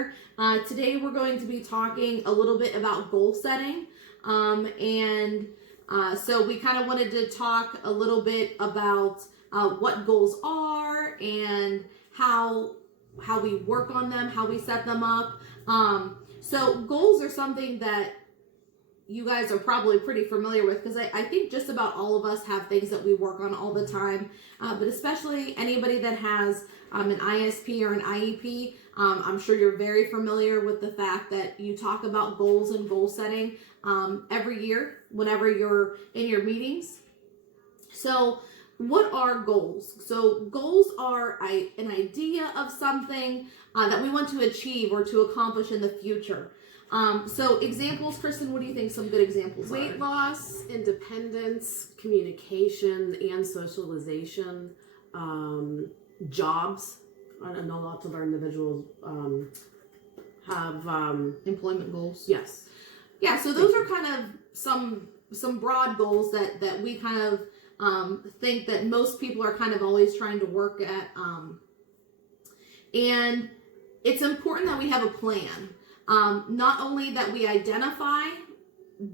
here. Today we're going to be talking a little bit about goal setting. So we kind of wanted to talk a little bit about what goals are and how we work on them, how we set them up. So goals are something that you guys are probably pretty familiar with, because I think just about all of us have things that we work on all the time, but especially anybody that has an ISP or an IEP, I'm sure you're very familiar with the fact that you talk about goals and goal setting every year whenever you're in your meetings. So what are goals? So goals are an idea of something that we want to achieve or to accomplish in the future. So examples, Kristen, what do you think some good examples are? Weight loss, independence, communication, and socialization, jobs. I know lots of our individuals have employment goals. Yes. Yeah, so those are kind of some broad goals that we kind of think that most people are kind of always trying to work at. And it's important that we have a plan. Not only that we identify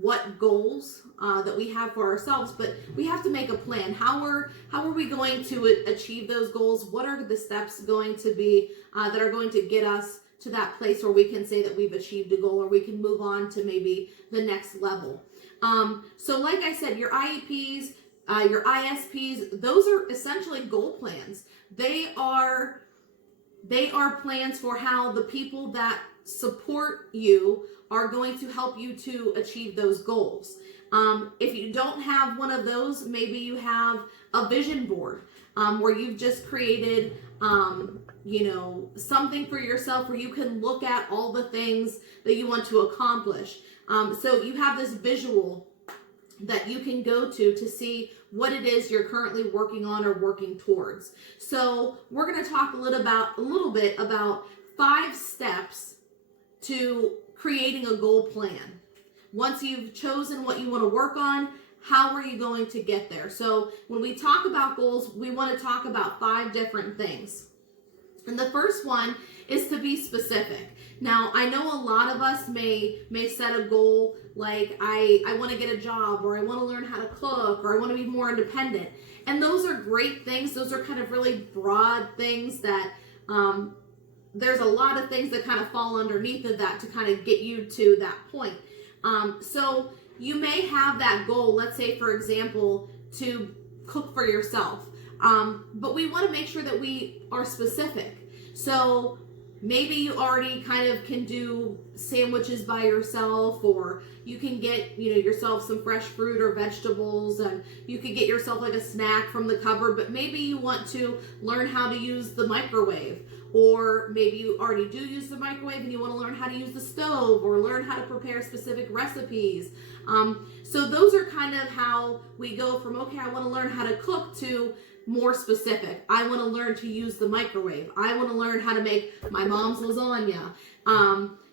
what goals that we have for ourselves, but we have to make a plan. How are we going to achieve those goals? What are the steps going to be that are going to get us to that place where we can say that we've achieved a goal, or we can move on to maybe the next level? So like I said, your IEPs, your ISPs, those are essentially goal plans. They are plans for how the people that support you are going to help you to achieve those goals. If you don't have one of those, maybe you have a vision board where you've just created something for yourself where you can look at all the things that you want to accomplish. So you have this visual that you can go to see what it is you're currently working on or working towards. So we're going to talk a little bit about 5 steps to creating a goal plan. Once you've chosen what you want to work on, how are you going to get there? So when we talk about goals, we want to talk about 5 different things. And the first one is to be specific. Now, I know a lot of us may set a goal like I want to get a job, or I want to learn how to cook, or I want to be more independent. And those are great things. Those are kind of really broad things that there's a lot of things that kind of fall underneath of that to kind of get you to that point. So you may have that goal, let's say, for example, to cook for yourself. But we want to make sure that we are specific. So maybe you already kind of can do sandwiches by yourself, or you can get, yourself some fresh fruit or vegetables, and you could get yourself like a snack from the cupboard, but maybe you want to learn how to use the microwave, or maybe you already do use the microwave and you want to learn how to use the stove, or learn how to prepare specific recipes. So those are kind of how we go from, okay, I want to learn how to cook, to more specific. I want to learn to use the microwave. I want to learn how to make my mom's lasagna.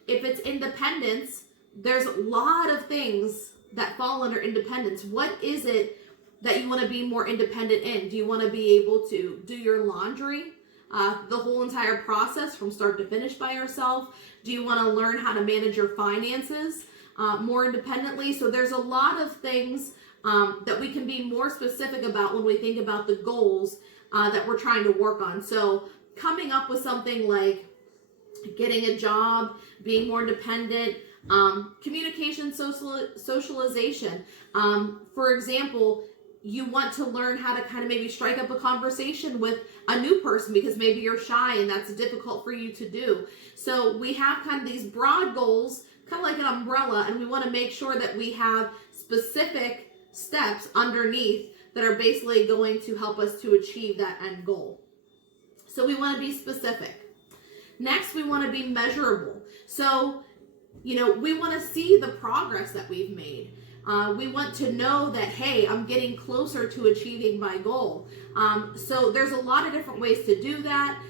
If it's independence, there's a lot of things that fall under independence. What is it that you want to be more independent in? Do you want to be able to do your laundry, the whole entire process from start to finish by yourself? Do you want to learn how to manage your finances more independently? So there's a lot of things that we can be more specific about when we think about the goals that we're trying to work on. So coming up with something like getting a job, being more independent, communication, socialization. For example, you want to learn how to kind of maybe strike up a conversation with a new person because maybe you're shy and that's difficult for you to do. So we have kind of these broad goals, kind of like an umbrella, and we want to make sure that we have specific steps underneath that are basically going to help us to achieve that end goal. So we want to be specific. Next, we want to be measurable. So, we want to see the progress that we've made. We want to know that, hey, I'm getting closer to achieving my goal. So there's a lot of different ways to do that.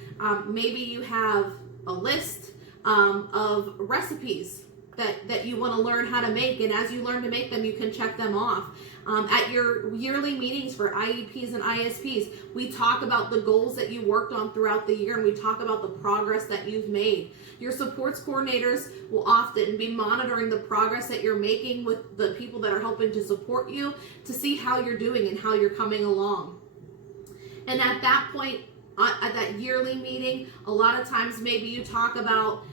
Maybe you have a list of recipes that you want to learn how to make, and as you learn to make them, you can check them off. At your yearly meetings for IEPs and ISPs, we talk about the goals that you worked on throughout the year, and we talk about the progress that you've made. Your supports coordinators will often be monitoring the progress that you're making with the people that are helping to support you, to see how you're doing and how you're coming along. And at that point, at that yearly meeting, a lot of times maybe you talk about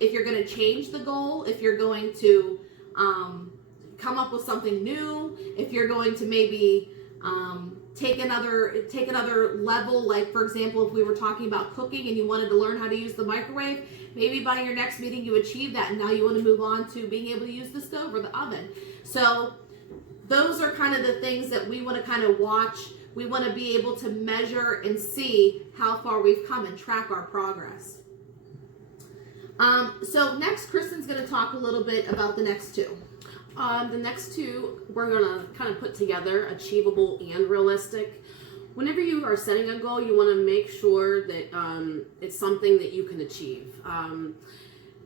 if you're going to change the goal, if you're going to come up with something new, if you're going to maybe take another level. Like, for example, if we were talking about cooking and you wanted to learn how to use the microwave, maybe by your next meeting you achieve that, and now you want to move on to being able to use the stove or the oven. So those are kind of the things that we want to kind of watch. We want to be able to measure and see how far we've come and track our progress. So next, Kristen's going to talk a little bit about the next two. The next two, we're going to kind of put together achievable and realistic. Whenever you are setting a goal, you want to make sure that it's something that you can achieve.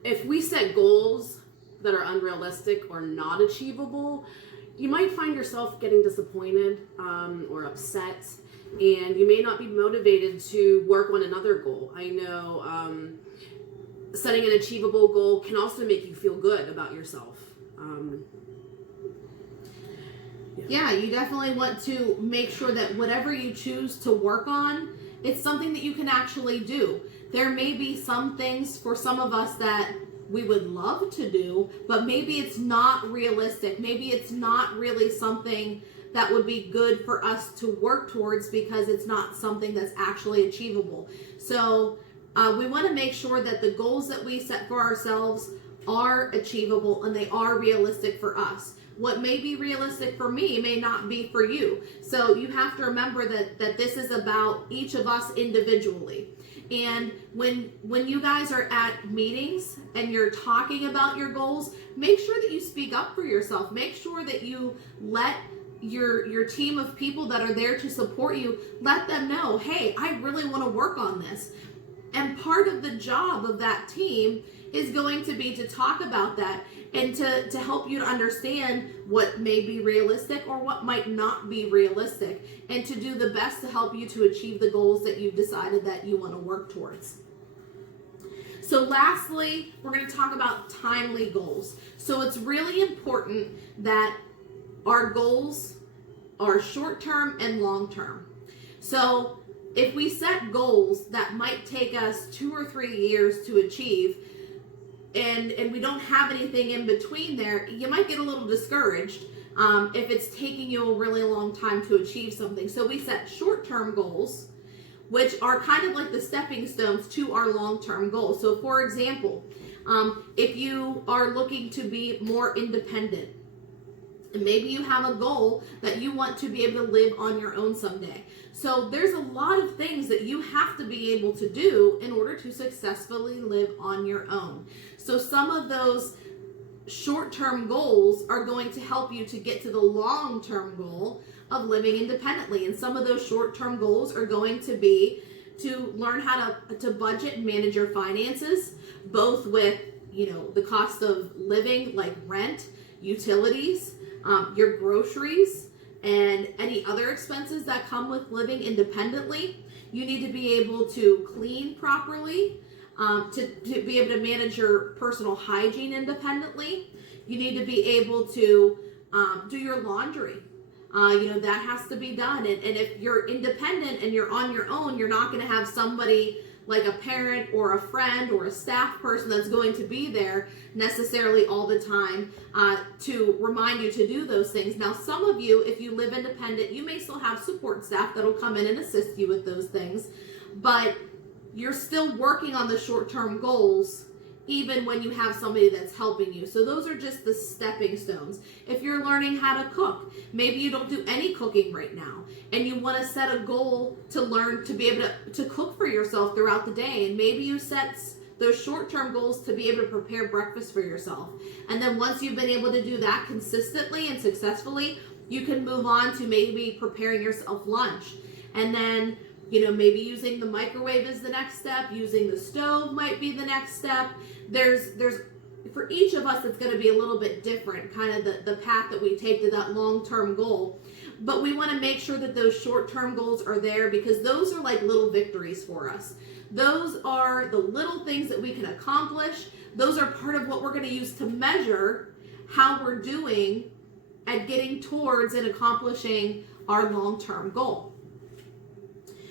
If we set goals that are unrealistic or not achievable, you might find yourself getting disappointed or upset, and you may not be motivated to work on another goal. I know setting an achievable goal can also make you feel good about yourself. Yeah, you definitely want to make sure that whatever you choose to work on, it's something that you can actually do. There may be some things for some of us that we would love to do, but maybe it's not realistic. Maybe it's not really something that would be good for us to work towards, because it's not something that's actually achievable. So we want to make sure that the goals that we set for ourselves are achievable and they are realistic for us. What may be realistic for me may not be for you. So you have to remember that this is about each of us individually. And when you guys are at meetings and you're talking about your goals, make sure that you speak up for yourself. Make sure that you let your team of people that are there to support you, let them know, hey, I really want to work on this. And part of the job of that team is going to be to talk about that and to help you to understand what may be realistic or what might not be realistic, and to do the best to help you to achieve the goals that you've decided that you want to work towards. So lastly, we're going to talk about timely goals. So it's really important that our goals are short-term and long-term. So if we set goals that might take us 2 or 3 years to achieve, and we don't have anything in between there, you might get a little discouraged if it's taking you a really long time to achieve something. So we set short-term goals, which are kind of like the stepping stones to our long-term goals. So for example, if you are looking to be more independent, and maybe you have a goal that you want to be able to live on your own someday. So there's a lot of things that you have to be able to do in order to successfully live on your own. So some of those short-term goals are going to help you to get to the long-term goal of living independently. And some of those short-term goals are going to be to learn how to budget and manage your finances, both with, the cost of living, like rent, utilities, your groceries, and any other expenses that come with living independently. You need to be able to clean properly, to be able to manage your personal hygiene independently. You need to be able to do your laundry. That has to be done. And if you're independent and you're on your own, you're not going to have somebody like a parent or a friend or a staff person that's going to be there necessarily all the time to remind you to do those things. Now, some of you, if you live independent, you may still have support staff that'll come in and assist you with those things, but you're still working on the short-term goals even when you have somebody that's helping you. So those are just the stepping stones. If you're learning how to cook, maybe you don't do any cooking right now, and you want to set a goal to learn to be able to cook for yourself throughout the day. And maybe you set those short-term goals to be able to prepare breakfast for yourself. And then once you've been able to do that consistently and successfully, you can move on to maybe preparing yourself lunch. And then, maybe using the microwave is the next step. Using the stove might be the next step. There's for each of us, it's going to be a little bit different, kind of the path that we take to that long-term goal. But we want to make sure that those short-term goals are there, because those are like little victories for us. Those are the little things that we can accomplish. Those are part of what we're going to use to measure how we're doing at getting towards and accomplishing our long-term goal.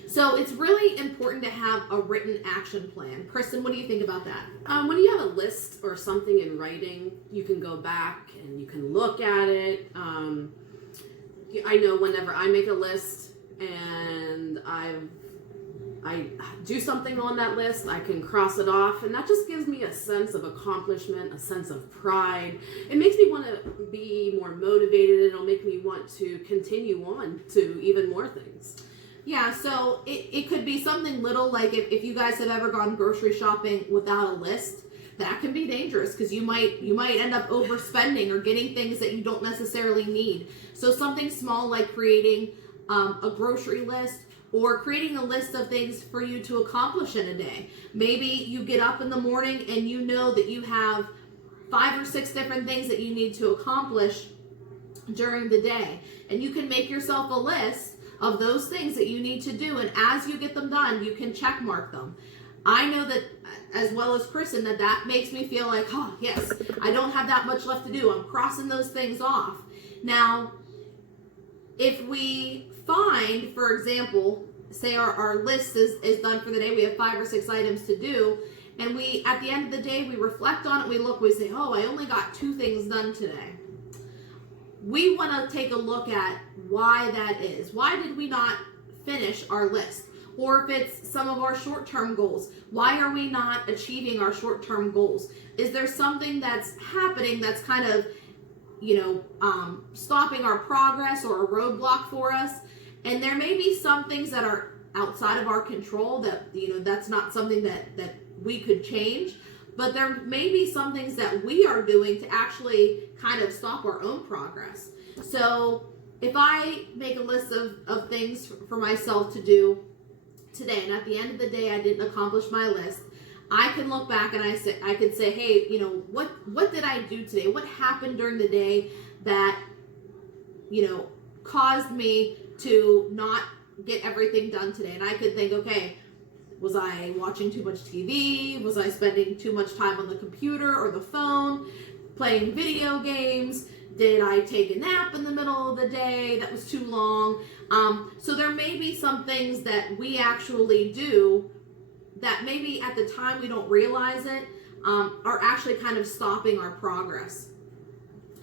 So it's really important to have a written action plan. Kristen, what do you think about that? When you have a list or something in writing, you can go back and you can look at it. I know whenever I make a list and I do something on that list, I can cross it off, and that just gives me a sense of accomplishment, a sense of pride. It makes me want to be more motivated. It'll make me want to continue on to even more things. Yeah, so it could be something little, like if you guys have ever gone grocery shopping without a list, that can be dangerous, because you might end up overspending or getting things that you don't necessarily need. So something small like creating a grocery list, or creating a list of things for you to accomplish in a day. Maybe you get up in the morning and you know that you have 5 or 6 different things that you need to accomplish during the day, and you can make yourself a list of those things that you need to do, and as you get them done, you can check mark them. I know that, as well as Kristen, that makes me feel like, oh yes, I don't have that much left to do. I'm crossing those things off. Now, if we find, for example, say our list is done for the day, we have 5 or 6 items to do, and we, at the end of the day, we reflect on it, we look, we say, oh, I only got 2 things done today. We want to take a look at why that is. Why did we not finish our list? Or if it's some of our short-term goals, why are we not achieving our short-term goals? Is there something that's happening that's kind of, stopping our progress or a roadblock for us? And there may be some things that are outside of our control that, that's not something that we could change. But there may be some things that we are doing to actually kind of stop our own progress. So if I make a list of things for myself to do today, and at the end of the day I didn't accomplish my list, I can look back and I could say, hey, what did I do today? What happened during the day that, caused me to not get everything done today? And I could think, okay, was I watching too much TV? Was I spending too much time on the computer or the phone, playing video games? Did I take a nap in the middle of the day that was too long? So there may be some things that we actually do that maybe at the time we don't realize it, are actually kind of stopping our progress.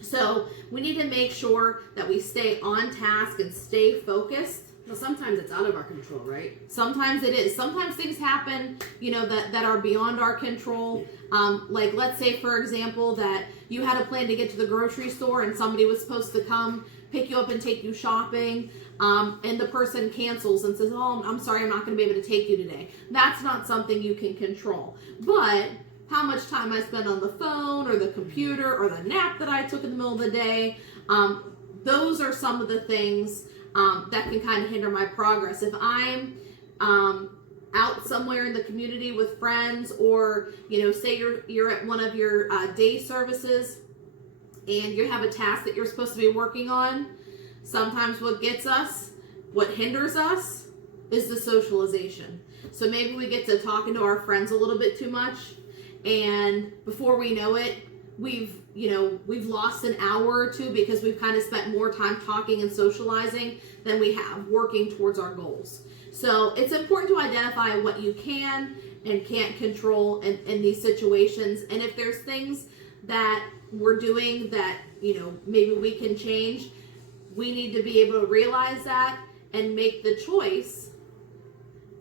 So we need to make sure that we stay on task and stay focused. Well, sometimes it's out of our control, right? Sometimes it is. Sometimes things happen, that are beyond our control. Like, let's say, for example, that you had a plan to get to the grocery store and somebody was supposed to come pick you up and take you shopping, and the person cancels and says, oh, I'm sorry, I'm not going to be able to take you today. That's not something you can control. But how much time I spend on the phone or the computer or the nap that I took in the middle of the day, those are some of the things that can kind of hinder my progress. If I'm out somewhere in the community with friends, or say you're at one of your day services and you have a task that you're supposed to be working on, sometimes what hinders us is the socialization. So maybe we get to talking to our friends a little bit too much, and before we know it, we've lost an hour or two because we've kind of spent more time talking and socializing than we have working towards our goals. So it's important to identify what you can and can't control in these situations. And if there's things that we're doing that, maybe we can change, we need to be able to realize that and make the choice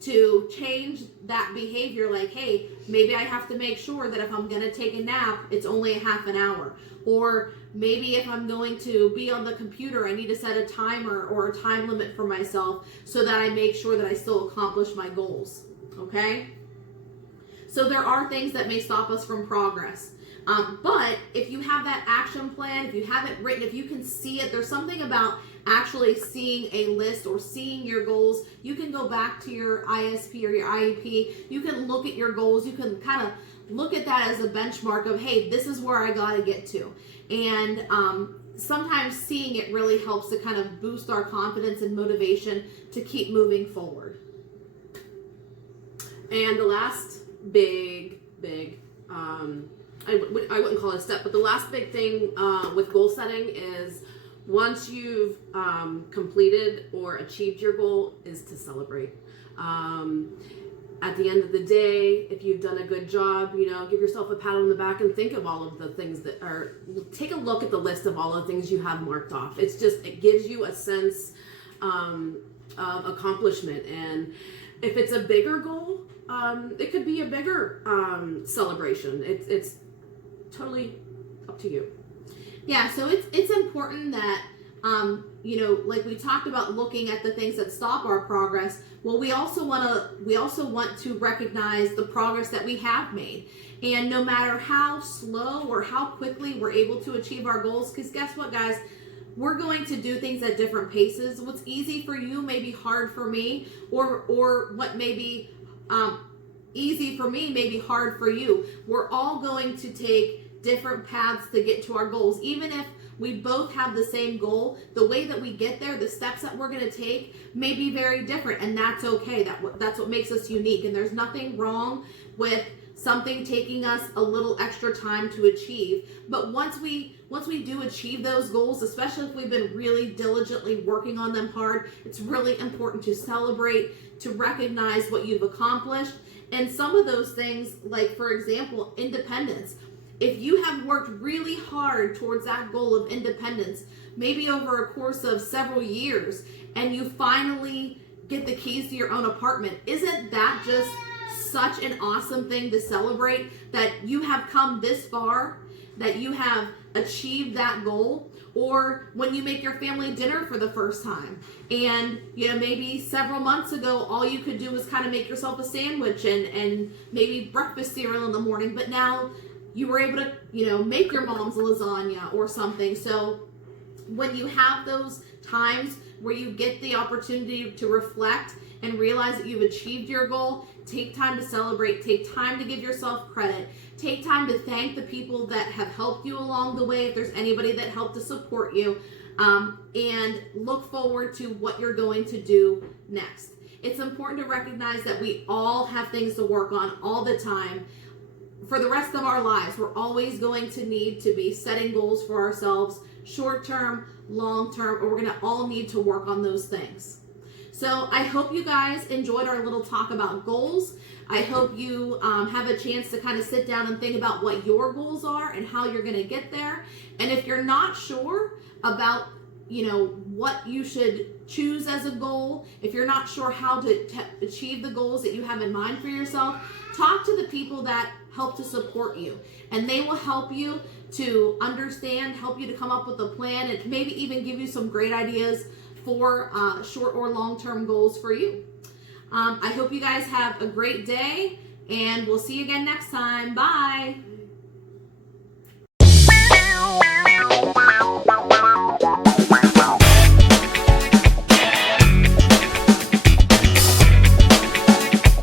to change that behavior. Like, hey, maybe I have to make sure that if I'm going to take a nap, it's only a half an hour. Or maybe if I'm going to be on the computer, I need to set a timer or a time limit for myself so that I make sure that I still accomplish my goals. Okay? So there are things that may stop us from progress. But if you have that action plan, if you have it written, if you can see it, there's something about actually seeing a list or seeing your goals. You can go back to your ISP or your IEP. You can look at your goals. You can kind of look at that as a benchmark of, hey, this is where I got to get to. And sometimes seeing it really helps to kind of boost our confidence and motivation to keep moving forward. And the last big, I wouldn't call it a step, but the last big thing with goal setting is once you've completed or achieved your goal is to celebrate. At the end of the day, if you've done a good job, give yourself a pat on the back and think of all of the things that are, take a look at the list of all the things you have marked off. It gives you a sense of accomplishment. And if it's a bigger goal, it could be a bigger celebration. It's totally up to you. Yeah, so it's important that, like we talked about looking at the things that stop our progress. Well, we also want to recognize the progress that we have made. And no matter how slow or how quickly we're able to achieve our goals, because guess what, guys? We're going to do things at different paces. What's easy for you may be hard for me, or what may be easy for me may be hard for you. We're all going to take different paths to get to our goals. Even if we both have the same goal, the way that we get there, the steps that we're going to take may be very different, and that's okay. That's what makes us unique, and there's nothing wrong with something taking us a little extra time to achieve. But once we do achieve those goals, especially if we've been really diligently working on them hard, it's really important to celebrate, to recognize what you've accomplished. And some of those things, like for example, independence. If you have worked really hard towards that goal of independence, maybe over a course of several years, and you finally get the keys to your own apartment, isn't that just such an awesome thing to celebrate, that you have come this far, that you have achieved that goal? Or when you make your family dinner for the first time, and maybe several months ago all you could do was kind of make yourself a sandwich and maybe breakfast cereal in the morning, but now you were able to make your mom's lasagna or something. So when you have those times where you get the opportunity to reflect and realize that you've achieved your goal, take time to celebrate, take time to give yourself credit, take time to thank the people that have helped you along the way, if there's anybody that helped to support you, and look forward to what you're going to do next. It's important to recognize that we all have things to work on all the time. For the rest of our lives, we're always going to need to be setting goals for ourselves, short-term, long-term, or we're going to all need to work on those things. So I hope you guys enjoyed our little talk about goals. I hope you have a chance to kind of sit down and think about what your goals are and how you're going to get there. And if you're not sure about what you should choose as a goal, if you're not sure how to achieve the goals that you have in mind for yourself, talk to the people that help to support you, and they will help you to understand, help you to come up with a plan, and maybe even give you some great ideas for short or long-term goals for you. I hope you guys have a great day, and we'll see you again next time. Bye.